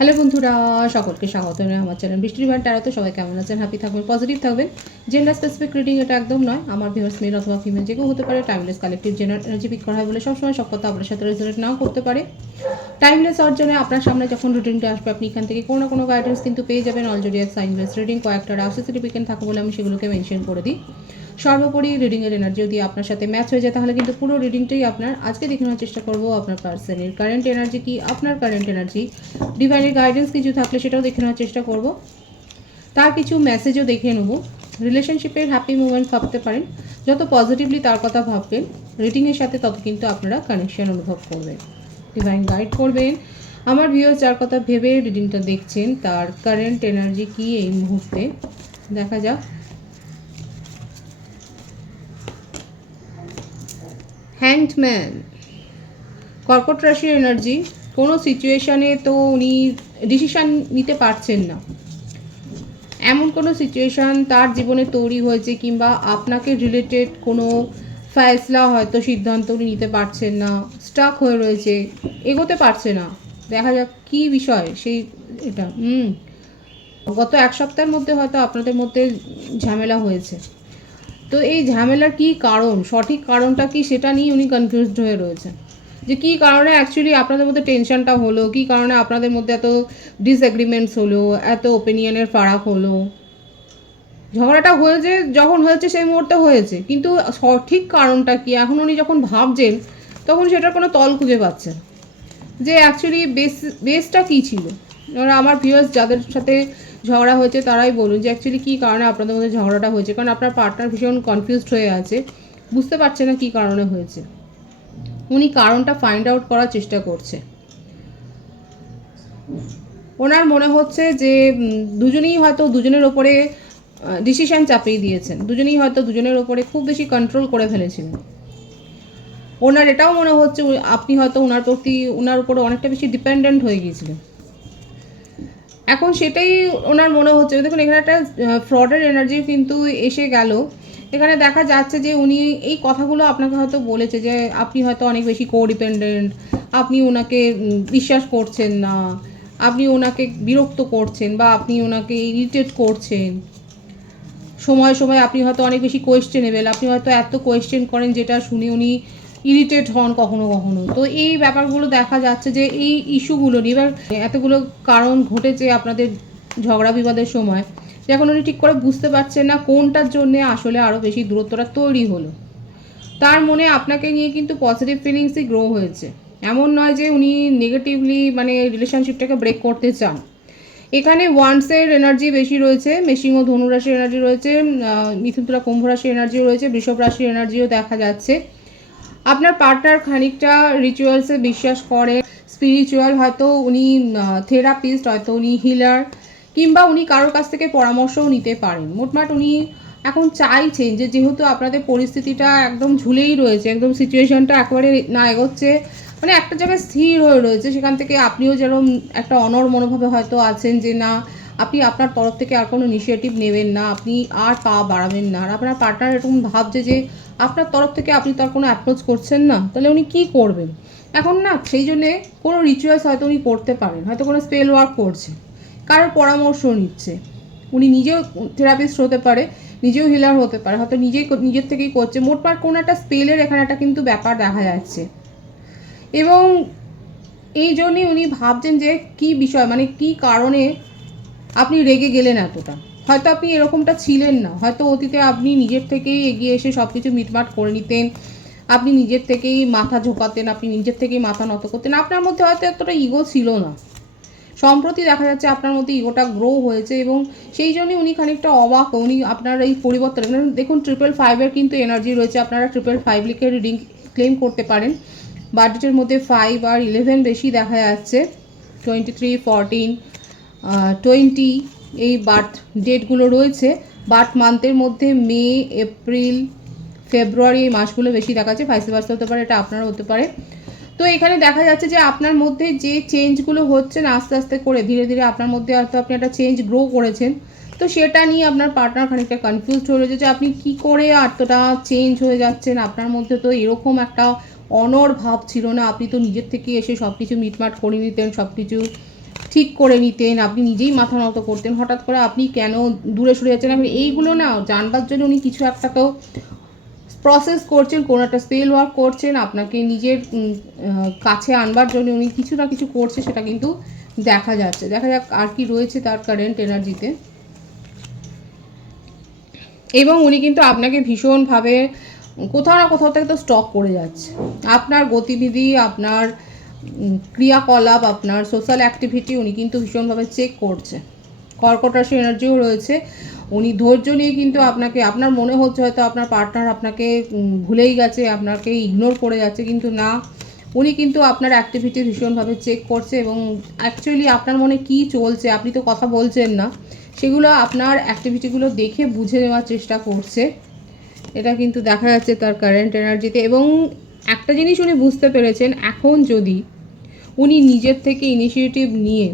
Hello বন্ধুরা, সকলকে স্বাগত জানাই আমার চ্যানেল বৃষ্টির ভান্ডার ট্যারোতে। সবাই কেমন আছেন? হ্যাপি থাকবেন, পজিটিভ থাকবেন। জেন্ডার স্পেসিফিক রিডিং এটা একদম নয়। আমার ভিউয়ার্স মেল অথবা ফিমেল যে কেউ হতে পারে। Timeless collective general energy peak করা হয় বলে সবসময় সব কথা আপনার সাথে রেজোনেট নাও করতে পারে। টাইমলেস অর্জনে আপনার সামনে যখন রিডিংটা আসবে, আপনি এখান থেকে কোনো না কোনো গাইডেন্স কিন্তু পেয়ে যাবেন। অলরেডি এক সাইনলেস রিডিং কয়েকটা রাশি সার্টিফিকেট থাকে বলে আমি সেগুলোকে মেনশন করে দিই। সর্বোপরি রিডিংয়ের এনার্জি যদি আপনার সাথে ম্যাচ হয়ে যায় তাহলে কিন্তু পুরো রিডিংটাই আপনার। আজকে দেখে নেওয়ার চেষ্টা করবো আপনার পার্সনের কারেন্ট এনার্জি কি, আপনার কারেন্ট এনার্জি, ডিভাইনের গাইডেন্স কিছু থাকলে সেটাও দেখে নেওয়ার চেষ্টা করব। তার কিছু মেসেজও দেখে নেব। রিলেশনশিপের হ্যাপি মুভমেন্ট ভাবতে পারেন। যত পজিটিভলি তার কথা ভাববেন রিডিংয়ের সাথে, তত কিন্তু আপনারা কানেকশন অনুভব করবেন, ডিভাইন গাইড করবেন। আমার ভিউয়ার্স যার কথা ভেবে রিডিংটা দেখছেন তার কারেন্ট এনার্জি কি এই মুহূর্তে দেখা যাক। হ্যাংড ম্যান, কর্কট রাশির এনার্জি। কোনো সিচুয়েশানে তো উনি ডিসিশান নিতে পারছেন না, এমন কোনো সিচুয়েশান তার জীবনে তৈরি হয়েছে, কিংবা আপনাকে রিলেটেড কোনো ফয়সলা হয়তো সিদ্ধান্ত উনি নিতে পারছেন না, স্টাক হয়ে রয়েছে, এগোতে পারছে না। দেখা যাক কী বিষয় সেই এটা। গত এক সপ্তাহের মধ্যে হয়তো আপনাদের মধ্যে ঝামেলা হয়েছে। তো এই ঝামেলার কী কারণ, সঠিক কারণটা কি সেটা নিয়ে উনি কনফিউজড হয়ে রয়েছেন, যে কী কারণে অ্যাকচুয়ালি আপনাদের মধ্যে টেনশনটা হলো, কী কারণে আপনাদের মধ্যে এত ডিসএগ্রিমেন্টস হলো, এত ওপিনিয়নের ফারাক হলো। ঝগড়াটা হয়েছে যখন হয়েছে সেই মুহূর্তে হয়েছে, কিন্তু সঠিক কারণটা কি এখন উনি যখন ভাবছেন তখন সেটার কোনো তল খুঁজে পাচ্ছেন যে অ্যাকচুয়ালি বেসটা কী ছিল। এবার আমার ভিউয়ার্স যাদের সাথে ঝগড়া হয়েছে তারাই বলুন যে অ্যাকচুয়ালি কী কারণে আপনাদের মধ্যে ঝগড়াটা হয়েছে, কারণ আপনার পার্টনার ভীষণ কনফিউজড হয়ে আছে, বুঝতে পারছে না কী কারণে হয়েছে। উনি কারণটা ফাইন্ড আউট করার চেষ্টা করছে। ওনার মনে হচ্ছে যে দুজনেই হয়তো দুজনের ওপরে ডিসিশান চাপিয়ে দিয়েছেন, দুজনেই হয়তো দুজনের ওপরে খুব বেশি কন্ট্রোল করে ফেলেছিলেন। ওনার এটাও মনে হচ্ছে আপনি হয়তো ওনার উপরে অনেকটা বেশি ডিপেন্ডেন্ট হয়ে গিয়েছিলেন। এখন সেটাই ওনার মনে হচ্ছে। দেখুন এখানে একটা ফ্রডের এনার্জি কিন্তু এসে গেল। এখানে দেখা যাচ্ছে যে উনি এই কথাগুলো আপনাকে হয়তো বলেছে যে আপনি হয়তো অনেক বেশি কোডিপেন্ডেন্ট, আপনি ওনাকে বিশ্বাস করছেন না, আপনি ওনাকে বিরক্ত করছেন, বা আপনি ওনাকে ইরিটেট করছেন। সময় সময় আপনি হয়তো অনেক বেশি কোয়েশ্চেনেবেল, আপনি হয়তো এত কোয়েশ্চেন করেন যেটা শুনে উনি ইরিটেট হন কখনো কখনো। তো এই ব্যাপারগুলো দেখা যাচ্ছে যে এই ইস্যুগুলো নিয়ে এবার এতগুলো কারণ ঘটেছে আপনাদের ঝগড়া বিবাদের সময়, যখন উনি ঠিক করে বুঝতে পারছেন না কোনটার জন্যে আসলে আরও বেশি দূরত্বটা তৈরি হলো। তার মনে আপনাকে নিয়ে কিন্তু পজিটিভ ফিলিংসই গ্রো হয়েছে। এমন নয় যে উনি নেগেটিভলি রিলেশনশিপটাকে ব্রেক করতে চান। এখানে ওয়ান্সের এনার্জি বেশি রয়েছে, মেশিং ও ধনুরাশির এনার্জি রয়েছে, মিথুন তুলা কুম্ভ রাশির এনার্জিও রয়েছে, বৃষভ রাশির এনার্জিও দেখা যাচ্ছে। আপনার পার্টনার খানিকটা রিচুয়ালসে বিশ্বাস করে, স্পিরিচুয়াল, হয়তো উনি থেরাপিস্ট, হয়তো উনি হিলার, কিংবা উনি কারোর কাছ থেকে পরামর্শও নিতে পারেন। মোটমাট উনি এখন চাইছেন যে যেহেতু আপনাদের পরিস্থিতিটা একদম ঝুলেই রয়েছে, একদম সিচুয়েশনটা একেবারে না এগোচ্ছে, একটা জায়গায় স্থির হয়ে রয়েছে, সেখান থেকে আপনিও যেরকম একটা অনড় মনোভাবে হয়তো আছেন যে না, আপনি আপনার তরফ থেকে আর কোনো ইনিশিয়েটিভ নেবেন না, আপনি আর পা বাড়াবেন না। আর আপনার পার্টনার এরকম ভাবছে যে আপনার তরফ থেকে আপনি তো আর কোনো অ্যাপ্রোচ করছেন না, তাহলে উনি কী করবেন এখন না। সেই জন্যে কোনো রিচুয়ালস হয়তো উনি করতে পারেন, হয়তো কোনো স্পেল ওয়ার্ক করছে, কারোর পরামর্শ নিচ্ছে। উনি নিজেও থেরাপিস্ট হতে পারে, নিজেও হিলার হতে পারে, হয়তো নিজের থেকেই করছে। মোটমাট কোনো একটা স্পেলের এখানে একটা কিন্তু ব্যাপার দেখা যাচ্ছে। এবং এই জন্যই উনি ভাবছেন যে কী বিষয়, কী কারণে আপনি রেগে গেলেন এতটা। হয়তো আপনি এরকমটা ছিলেন না, হয়তো অতীতে আপনি নিজের থেকেই এগিয়ে এসে সব কিছু মিটমাট করে নিতেন, আপনি নিজের থেকেই মাথা ঝোঁকাতেন, আপনি নিজের থেকেই মাথা নত করতেন, আপনার মধ্যে হয়তো এতটা ইগো ছিল না। সম্প্রতি দেখা যাচ্ছে আপনার মধ্যে ইগোটা গ্রো হয়েছে, এবং সেই জন্যই উনি খানিকটা অবাক। উনি আপনার এই পরিবর্তন দেখুন, 555-এর কিন্তু এনার্জি রয়েছে। আপনারা 555 লিখে রিডিং ক্লেম করতে পারেন। বার্থডেটের মধ্যে 5 আর 11 বেশি দেখা যাচ্ছে। 23, 14, 20 এই বার্থ ডেটগুলো রয়েছে। বার্থ মান্থের মধ্যে মে, এপ্রিল, ফেব্রুয়ারি এই মাসগুলো বেশি দেখা যাচ্ছে। ভাইস ভার্সা হতে পারে, এটা আপনারও হতে পারে। তো এখানে দেখা যাচ্ছে যে আপনার মধ্যে যে চেঞ্জগুলো হচ্ছে না আস্তে আস্তে করে, ধীরে ধীরে আপনার মধ্যে হয়তো আপনি একটা চেঞ্জ গ্রো করেছেন। তো সেটা নিয়ে আপনার পার্টনার খানিকটা কনফিউজড হয়ে রয়েছে যে আপনি কী করে এতটা চেঞ্জ হয়ে যাচ্ছেন। আপনার মধ্যে তো এরকম একটা অনড় ভাব ছিল না, আপনি তো নিজের থেকে এসে সব কিছু মিটমাট করে নিতেন, সব কিছু ঠিক করে নিতেন, আপনি নিজেই মাথা নত করতেন, হঠাৎ করে আপনি কেন দূরে সরে যাচ্ছেন, আপনি এইগুলো না জানবার জন্য উনি কিছু একটা তো প্রসেস করছেন, কোনো একটা স্পেল ওয়ার্ক করছেন, আপনাকে নিজের কাছে আনবার জন্য উনি কিছু না কিছু করছে, সেটা কিন্তু দেখা যাচ্ছে। দেখা যাক আর কি রয়েছে তার কারেন্ট এনার্জিতে। এবং উনি কিন্তু আপনাকে ভীষণভাবে কোথাও না কোথাও থেকে তো স্টক করে যাচ্ছে। আপনার গতিবিধি, আপনার ক্রিয়াকলাপ, আপনার সোশ্যাল অ্যাক্টিভিটি উনি কিন্তু ভীষণভাবে চেক করছে। কর্কট রাশি এনার্জিও রয়েছে। উনি ধৈর্য নিয়ে কিন্তু আপনাকে, আপনার মনে হচ্ছে হয়তো আপনার পার্টনার আপনাকে ভুলেই গেছে, আপনাকে ইগনোর করে যাচ্ছে, কিন্তু না, উনি কিন্তু আপনার অ্যাক্টিভিটি ভীষণভাবে চেক করছে এবং অ্যাকচুয়ালি আপনার মনে কী চলছে, আপনি তো কথা বলছেন না, সেগুলো আপনার অ্যাক্টিভিটিগুলো দেখে বুঝে নেওয়ার চেষ্টা করছে। এটা কিন্তু দেখা যাচ্ছে তার কারেন্ট এনার্জিতে। এবং একটা জিনিস উনি বুঝতে পেরেছেন, এখন যদি উনি নিজের থেকে ইনিশিয়েটিভ নিয়ে,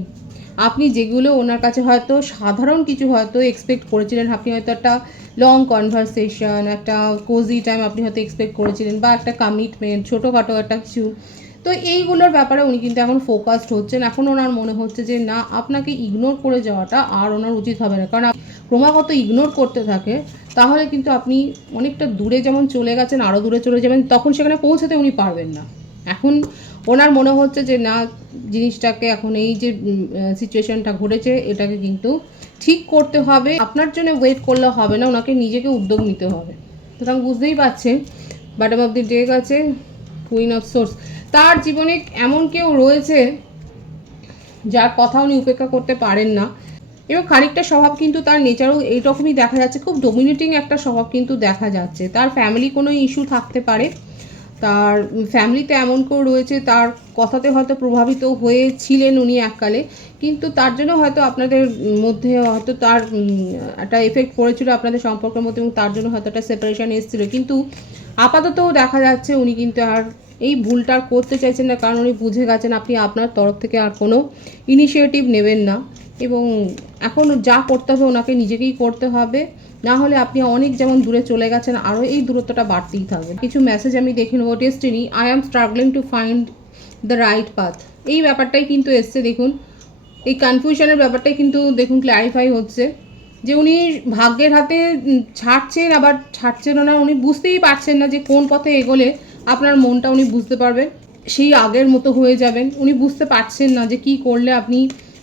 আপনি যেগুলো ওনার কাছে হয়তো সাধারণ কিছু হয়তো এক্সপেক্ট করেছিলেন, আপনি হয়তো একটা লং কনভারসেশন, একটা কোজি টাইম আপনি হয়তো এক্সপেক্ট করেছিলেন, বা একটা কমিটমেন্ট, ছোটোখাটো একটা কিছু, তো এইগুলোর ব্যাপারে উনি কিন্তু এখন ফোকাসড হচ্ছেন। এখন ওনার মনে হচ্ছে যে না, আপনাকে ইগনোর করে যাওয়াটা আর ওনার উচিত হবে না, কারণ ক্রমাগত ইগনোর করতে থাকে তাহলে কিন্তু আপনি অনেকটা দূরে যেমন চলে গেছেন, আরও দূরে চলে যাবেন, তখন সেখানে পৌঁছাতে উনি পারবেন না। এখন ওনার মনে হচ্ছে যে না, জিনিসটাকে এখন এই যে সিচুয়েশনটা ঘটেছে এটাকে কিন্তু ঠিক করতে হবে, আপনার জন্য ওয়েট করলে হবে না, ওনাকে নিজেকে উদ্যোগ নিতে হবে। সুতরাং বুঝতেই পারছেন, বটম অফ দি ডেক আছে কুইন অফ সোর্স। তার জীবনে এমন কেউ রয়েছে যার কথা উনি উপেক্ষা করতে পারেন না, এবং খানিকটা স্বভাব কিন্তু তার নেচারও এইরকমই দেখা যাচ্ছে, খুব ডমিনেটিং একটা স্বভাব কিন্তু দেখা যাচ্ছে। তার ফ্যামিলি কোনো ইস্যু থাকতে পারে, তার ফ্যামিলিতে এমন কেউ রয়েছে, তার কথাতে হয়তো প্রভাবিত হয়েছিলেন উনি এককালে, কিন্তু তার জন্য হয়তো আপনাদের মধ্যে হয়তো তার একটা এফেক্ট পড়েছিল আপনাদের সম্পর্কের মধ্যে, এবং তার জন্য হয়তো একটা সেপারেশন এসেছিল। কিন্তু আপাতত দেখা যাচ্ছে উনি কিন্তু আর এই ভুলটা আর করতে চাইছেন না, কারণ উনি বুঝে গেছেন আপনি আপনার তরফ থেকে আর কোনো ইনিশিয়েটিভ নেবেন না, এবং এখন যা করতে হবে ওনাকে নিজেকেই করতে হবে, না হলে আপনি অনেক যেমন দূরে চলে গেছেন, আরও এই দূরত্বটা বাড়তেই থাকবে। কিছু মেসেজ আমি দেখে নেবো। Destiny, I am struggling to find the right path, এই ব্যাপারটাই কিন্তু এসছে। দেখুন এই কনফিউশনের ব্যাপারটাই কিন্তু দেখুন ক্ল্যারিফাই হচ্ছে, যে উনি ভাগ্যের হাতে ছাড়ছেন, আবার ছাড়ছেন না, উনি বুঝতেই পারছেন না যে কোন পথে এগোলে আপনার মনটা উনি বুঝতে পারবেন, সেই আগের মতো হয়ে যাবেন। উনি বুঝতে পারছেন না যে কি করলে আপনি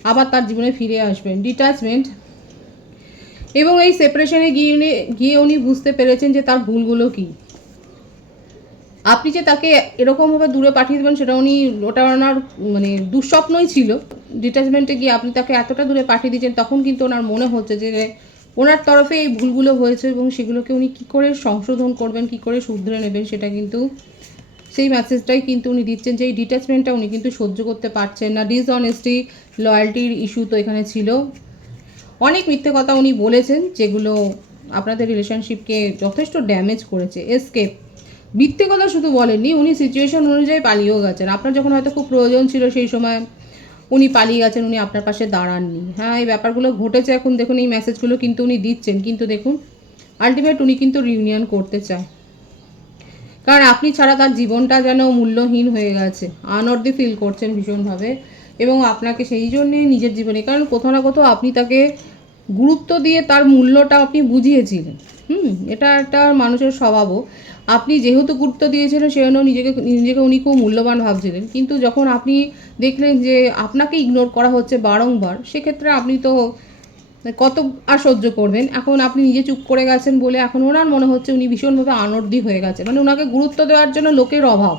আবার তার জীবনে ফিরে আসবেন। ডিট্যাচমেন্ট, এবং এই সেপারেশনে গিয়ে উনি বুঝতে পেরেছেন যে তার ভুলগুলো কী। আপনি যে তাকে এরকমভাবে দূরে পাঠিয়ে দেবেন সেটা উনি, ওটা ওনার মানে দুঃস্বপ্নই ছিল। ডিট্যাচমেন্টে গিয়ে আপনি তাকে এতটা দূরে পাঠিয়ে দিয়েছেন, তখন কিন্তু ওনার মনে হচ্ছে যে ওনার তরফে এই ভুলগুলো হয়েছে, এবং সেগুলোকে উনি কী করে সংশোধন করবেন, কী করে শুধরে নেবেন, সেটা কিন্তু সেই মেসেজটাই কিন্তু উনি দিচ্ছেন, যে এই ডিট্যাচমেন্টটা উনি কিন্তু সহ্য করতে পারছেন না। ডিসঅনেস্টি, লয়্যালটির ইস্যু তো এখানে ছিল, অনেক মিথ্যে কথা উনি বলেছেন যেগুলো আপনাদের রিলেশনশিপকে যথেষ্ট ড্যামেজ করেছে। এসকেপ, মিথ্যে কথা শুধু বলেননি, উনি সিচুয়েশন অনুযায়ী পালিয়েও গেছেন। আপনার যখন হয়তো খুব প্রয়োজন ছিল সেই সময় উনি পালিয়ে গেছেন, উনি আপনার পাশে দাঁড়াননি। হ্যাঁ, এই ব্যাপারগুলো ঘটেছে। এখন দেখুন এই মেসেজগুলো কিন্তু উনি দিচ্ছেন, কিন্তু দেখুন আলটিমেট উনি কিন্তু রিউনিয়ন করতে চায়, কারণ আপনি ছাড়া তার জীবনটা যেন মূল্যহীন হয়ে গেছে, আনঅর্দি ফিল করছেন ভীষণভাবে, এবং আপনাকে সেই জন্যে নিজের জীবনে, কারণ কোথাও না কোথাও আপনি তাকে গুরুত্ব দিয়ে তার মূল্যটা আপনি বুঝিয়েছিলেন। এটা একটা মানুষের স্বভাবও, আপনি যেহেতু গুরুত্ব দিয়েছিলেন সেজন্য নিজেকে উনি খুব মূল্যবান ভাবছিলেন, কিন্তু যখন আপনি দেখলেন যে আপনাকে ইগনোর করা হচ্ছে বারংবার, সেক্ষেত্রে আপনি তো কত আর সহ্য করবেন। এখন আপনি নিজে চুপ করে গেছেন বলে এখন ওনার মনে হচ্ছে উনি ভীষণভাবে আনর্দি হয়ে গেছে, মানে ওনাকে গুরুত্ব দেওয়ার জন্য লোকের অভাব,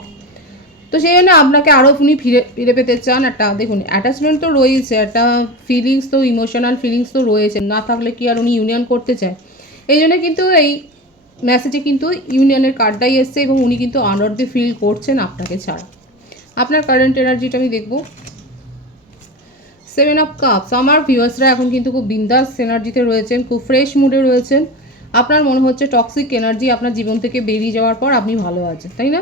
তো সেই জন্য আপনাকে আরও উনি ফিরে পেতে চান। একটা দেখুন অ্যাটাচমেন্ট তো রয়েছে, একটা ফিলিংস তো, ইমোশনাল ফিলিংস তো রয়েছে, না থাকলে কি আর উনি ইউনিয়ন করতে চায়। এই জন্য কিন্তু এই মেসেজে কিন্তু ইউনিয়নের কার্ডটাই এসছে, এবং উনি কিন্তু আনঅর্দি ফিল করছেন আপনাকে ছাড়া। আপনার কারেন্ট এনার্জিটা আমি দেখব। 7 অফ কাপস, আমার ভিউয়ার্সরা এখন কিন্তু খুব বিন্দাস এনার্জিতে রয়েছেন, খুব ফ্রেশ মুডে রয়েছেন। আপনার মনে হচ্ছে টক্সিক এনার্জি আপনার জীবন থেকে বেরিয়ে যাওয়ার পর আপনি ভালো আছেন, তাই না?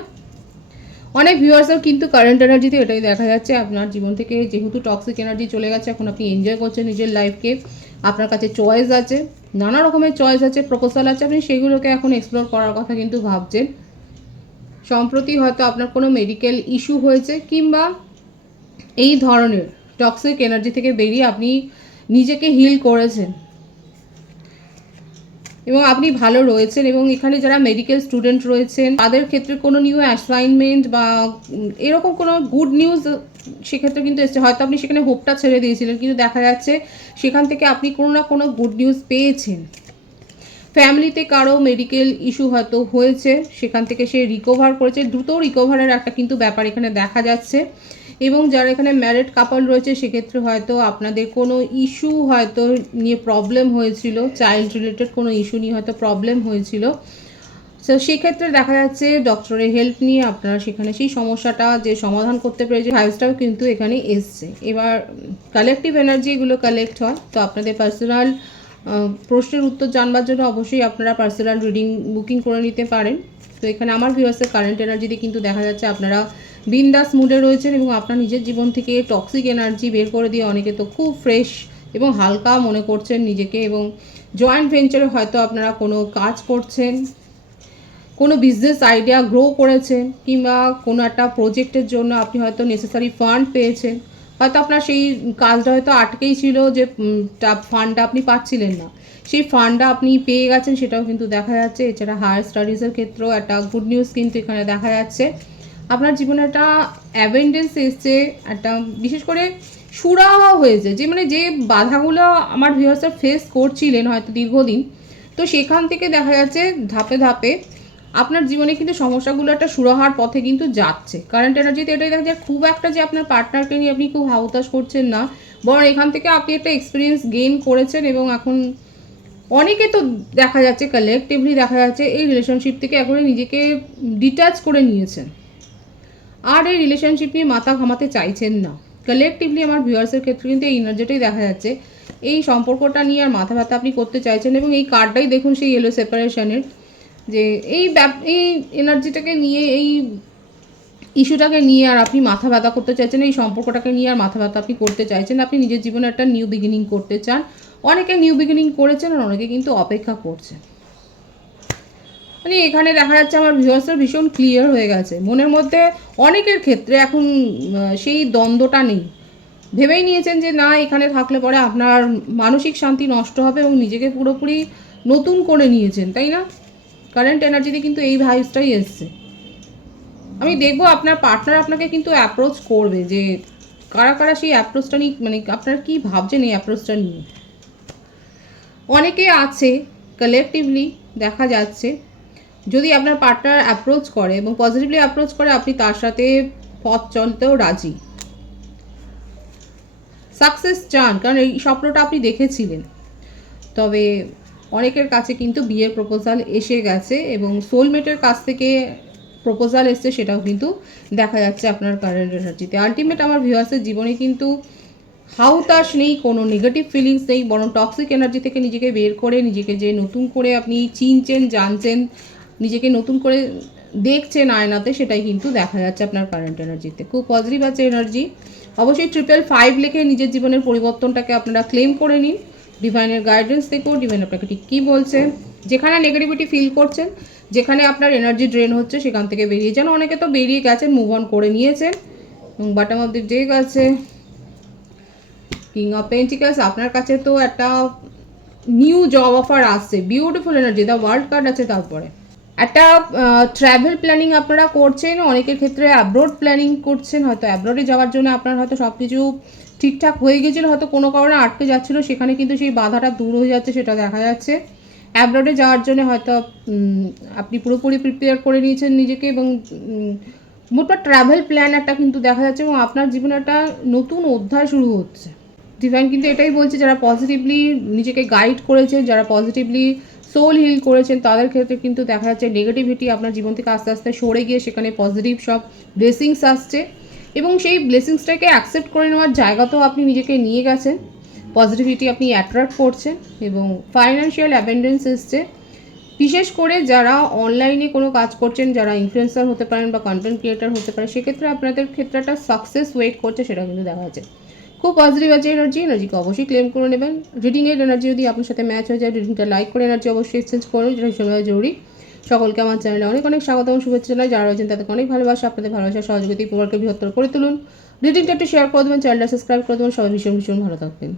অনেক ভিউয়ার্সের কিন্তু কারেন্ট এনার্জিতে এটাই দেখা যাচ্ছে, আপনার জীবন থেকে যেহেতু টক্সিক এনার্জি চলে গেছে, এখন আপনি এনজয় করছেন নিজের লাইফকে, আপনার কাছে চয়েস আছে, নানা রকমের চয়েস আছে, প্রপোজাল আছে, আপনি সেগুলোকে এখন এক্সপ্লোর করার কথা কিন্তু ভাবছেন। সম্প্রতি হয়তো আপনার কোনো মেডিকেল ইস্যু হয়েছে, কিংবা এই ধরনের টক্সিক এনার্জি থেকে বেরিয়ে আপনি নিজেকে হিল করেছেন এবং আপনি ভালো রয়েছেন। এবং এখানে যারা মেডিকেল স্টুডেন্ট রয়েছেন তাদের ক্ষেত্রে কোনো নিউ অ্যাসাইনমেন্ট বা এরকম কোনো গুড নিউজ সেক্ষেত্রে কিন্তু এসছে। হয়তো আপনি সেখানে হোপটা ছেড়ে দিয়েছিলেন, কিন্তু দেখা যাচ্ছে সেখান থেকে আপনি কোনো না কোনো গুড নিউজ পেয়েছেন। ফ্যামিলিতে কারো মেডিকেল ইস্যু হয়তো হয়েছে, সেখান থেকে সে রিকভার করেছে, দ্রুত রিকভারের একটা কিন্তু ব্যাপার এখানে দেখা যাচ্ছে। এবং যারা এখানে ম্যারিড কাপল রয়েছে সেক্ষেত্রে হয়তো আপনাদের কোনো ইস্যু হয়তো নিয়ে প্রবলেম হয়েছিল, চাইল্ড রিলেটেড কোনো ইস্যু নিয়ে হয়তো প্রবলেম হয়েছিল। সো সেক্ষেত্রে দেখা যাচ্ছে ডক্টরের হেল্প নিয়ে আপনারা সেখানে সেই সমস্যাটা যে সমাধান করতে পেরেছে, ভাইবসটাও কিন্তু এখানে এসছে। এবার কালেকটিভ এনার্জি এগুলো কালেক্ট হয়। তো আপনাদের পার্সোনাল প্রশ্নের উত্তর জানবার জন্য অবশ্যই আপনারা পার্সোনাল রিডিং বুকিং করে নিতে পারেন। তো এখানে আমার ভিউয়ার্সের কারেন্ট এনার্জিতে কিন্তু দেখা যাচ্ছে আপনারা বিন্দাস মুডে রয়েছেন এবং আপনার নিজের জীবন থেকে টক্সিক এনার্জি বের করে দিয়ে অনেকে তো খুব ফ্রেশ এবং হালকা মনে করছেন নিজেকে। এবং জয়েন্ট ভেঞ্চারে হয়তো আপনারা কোনো কাজ করছেন, কোনো বিজনেস আইডিয়া গ্রো করেছেন, কিংবা কোনো একটা প্রজেক্টের জন্য আপনি হয়তো নেসেসারি ফান্ড পেয়েছেন। হয়তো আপনার সেই কাজটা হয়তো আটকেই ছিল, যে ফান্ডটা আপনি পাচ্ছিলেন না, সেই ফান্ডটা আপনি পেয়ে গেছেন, সেটাও কিন্তু দেখা যাচ্ছে। এছাড়া হায়ার স্টাডিজের ক্ষেত্রেও একটা গুড নিউজ কিন্তু এখানে দেখা যাচ্ছে। আপনার জীবনে একটা অ্যাবেন্ডেন্স এসছে, একটা বিশেষ করে সুরাহা হয়েছে, যে মানে যে বাধাগুলো আমার ভিউয়ার্সরা ফেস করছিলেন হয়তো দীর্ঘদিন, তো সেখান থেকে দেখা যাচ্ছে ধাপে ধাপে আপনার জীবনে কিন্তু সমস্যাগুলো একটা সুরাহার পথে কিন্তু যাচ্ছে। কারেন্ট এনার্জিতে এটাই দেখা যায়, খুব একটা যে আপনার পার্টনারকে নিয়ে আপনি খুব হাউতাশ করছেন না, বরং এখান থেকে আপনি একটা এক্সপিরিয়েন্স গেইন করেছেন। এবং এখন অনেকে তো দেখা যাচ্ছে কালেকটিভলি দেখা যাচ্ছে এই রিলেশনশিপ থেকে এখন নিজেকে ডিট্যাচ করে নিয়েছেন, আর এই রিলেশনশিপ নিয়ে মাথা ঘামাতে চাইছেন না। কালেকটিভলি আমার ভিউয়ার্সের ক্ষেত্রে কিন্তু এই এনার্জিটাই দেখা যাচ্ছে, এই সম্পর্কটা নিয়ে আর মাথা ব্যথা আপনি করতে চাইছেন। এবং এই কার্ডটাই দেখুন সেই ইয়েলো সেপারেশনের, যে এই এনার্জিটাকে নিয়ে, এই ইস্যুটাকে নিয়ে আর আপনি মাথা ব্যথা করতে চাইছেন, এই সম্পর্কটাকে নিয়ে আর মাথা ব্যথা আপনি করতে চাইছেন। আপনি নিজের জীবনে একটা নিউ বিগিনিং করতে চান। অনেকে নিউ বিগিনিং করেছেন আর অনেকে কিন্তু অপেক্ষা করছেন। মানে এখানে দেখা যাচ্ছে আমার ভিউয়ার্সরা ভীষণ ক্লিয়ার হয়ে গেছে মনের মধ্যে। অনেকের ক্ষেত্রে এখন সেই দ্বন্দ্বটা নেই, ভেবেই নিয়েছেন যে না, এখানে থাকলে পরে আপনার মানসিক শান্তি নষ্ট হবে, এবং নিজেকে পুরোপুরি নতুন করে নিয়েছেন, তাই না? কারেন্ট এনার্জিতে কিন্তু এই ভাইবসটাই এসছে। আমি দেখবো আপনার পার্টনার আপনাকে কিন্তু অ্যাপ্রোচ করবে, যে কারা কারা সেই অ্যাপ্রোচটা নিয়ে, মানে আপনারা কী ভাবছেন এই অ্যাপ্রোচটা নিয়ে। অনেকে আছে কালেকটিভলি দেখা যাচ্ছে, যদি আপনার পার্টনার অ্যাপ্রোচ করে এবং পজিটিভলি অ্যাপ্রোচ করে, আপনি তার সাথে পথ চলতেও রাজি, সাকসেস চান, কারণ এই স্বপ্নটা আপনি দেখেছিলেন। তবে অনেকের কাছে কিন্তু বিয়ের প্রপোজাল এসে গেছে এবং সোলমেটের কাছ থেকে প্রপোজাল এসছে, সেটাও কিন্তু দেখা যাচ্ছে আপনার কারেন্ট এনার্জিতে। আলটিমেট আমার ভিউয়ার্সের জীবনে কিন্তু হাউতাশ নেই, কোনো নেগেটিভ ফিলিংস নেই, বরং টক্সিক এনার্জি থেকে নিজেকে বের করে নিজেকে যে নতুন করে আপনি চিনছেন, জানছেন, নিজেকে নতুন করে দেখছেন আয়নাতে, সেটাই কিন্তু দেখা যাচ্ছে আপনার কারেন্ট এনার্জিতে। খুব পজিটিভ আছে এনার্জি। অবশ্যই 555 লিখে নিজের জীবনের পরিবর্তনটাকে আপনারা ক্লেম করে নিন। ডিভাইনের গাইডেন্স দেখো, ডিভাইন আপনাকে ঠিক কী বলছে। যেখানে নেগেটিভিটি ফিল করছেন, যেখানে আপনার এনার্জি ড্রেন হচ্ছে, সেখান থেকে বেরিয়ে যান। অনেকে তো বেরিয়ে গেছেন, মুভ অন করে নিয়েছেন। এবং বটম অফ দি ডেক আছে কিং অফ পেন্টিকলস। আপনার কাছে তো একটা নিউ জব অফার আসছে, beautiful energy. The world card আছে, তারপরে একটা ট্রাভেল প্ল্যানিং আপনারা করছেন। অনেকের ক্ষেত্রে অ্যাব্রোড প্ল্যানিং করছেন, হয়তো অ্যাব্রোডে যাওয়ার জন্য আপনার হয়তো সব কিছু ঠিকঠাক হয়ে গেছিলো, হয়তো কোনো কারণে আটকে যাচ্ছিলো, সেখানে কিন্তু সেই বাধাটা দূর হয়ে যাচ্ছে, সেটা দেখা যাচ্ছে। অ্যাব্রোডে যাওয়ার জন্য হয়তো আপনি পুরোপুরি প্রিপেয়ার করে নিয়েছেন নিজেকে, এবং মোটটা ট্রাভেল প্ল্যান একটা কিন্তু দেখা যাচ্ছে, এবং আপনার জীবনে একটা নতুন অধ্যায় শুরু হচ্ছে। ডিভাইন কিন্তু এটাই বলছে, যারা পজিটিভলি নিজেকে গাইড করেছেন, যারা পজিটিভলি সোল হিল করেছেন, তাদের ক্ষেত্রে কিন্তু দেখা যাচ্ছে নেগেটিভিটি আপনার জীবন থেকে আস্তে আস্তে সরে গিয়ে সেখানে পজিটিভ সব ব্লেসিংস আসছে, এবং সেই ব্লেসিংসটাকে অ্যাকসেপ্ট করে নেওয়ার জায়গাতেও আপনি নিজেকে নিয়ে গেছেন। পজিটিভিটি আপনি অ্যাট্রাক্ট করছেন, এবং ফাইন্যান্সিয়াল অ্যাবেন্ডেন্স এসছে। বিশেষ করে যারা অনলাইনে কোনো কাজ করছেন, যারা ইনফ্লুয়েন্সার হতে পারেন বা কন্টেন্ট ক্রিয়েটার হতে পারে, সেক্ষেত্রে আপনাদের ক্ষেত্রে একটা সাকসেস ওয়েট করছে, সেটা কিন্তু দেখা যাচ্ছে। খুব পজিটিভ আছে এনার্জিকে অবশ্যই ক্লেম করে নেবেন। রিডিংয়ের এনার্জি যদি আপনার সাথে ম্যাচ হয়ে যায়, রিডিংটা লাইক করে এনার্জি অবশ্যই এক্সচেঞ্জ করুন, যেটা ভীষণভাবে জরুরি। সকলকে আমার চ্যানেলে অনেক অনেক স্বাগত এবং শুভেচ্ছা জানাই। যারা রয়েছেন তাদেরকে অনেক ভালোবাসা, আপনাদের ভালোবাসা সহযোগিতা পরিবারকে বৃহত্তর করে তুলুন। রিডিংটা একটু শেয়ার করে দেবেন, চ্যানেলটা সাবস্ক্রাইব করে দেবেন। সবাই ভীষণ ভীষণ ভালো থাকবেন।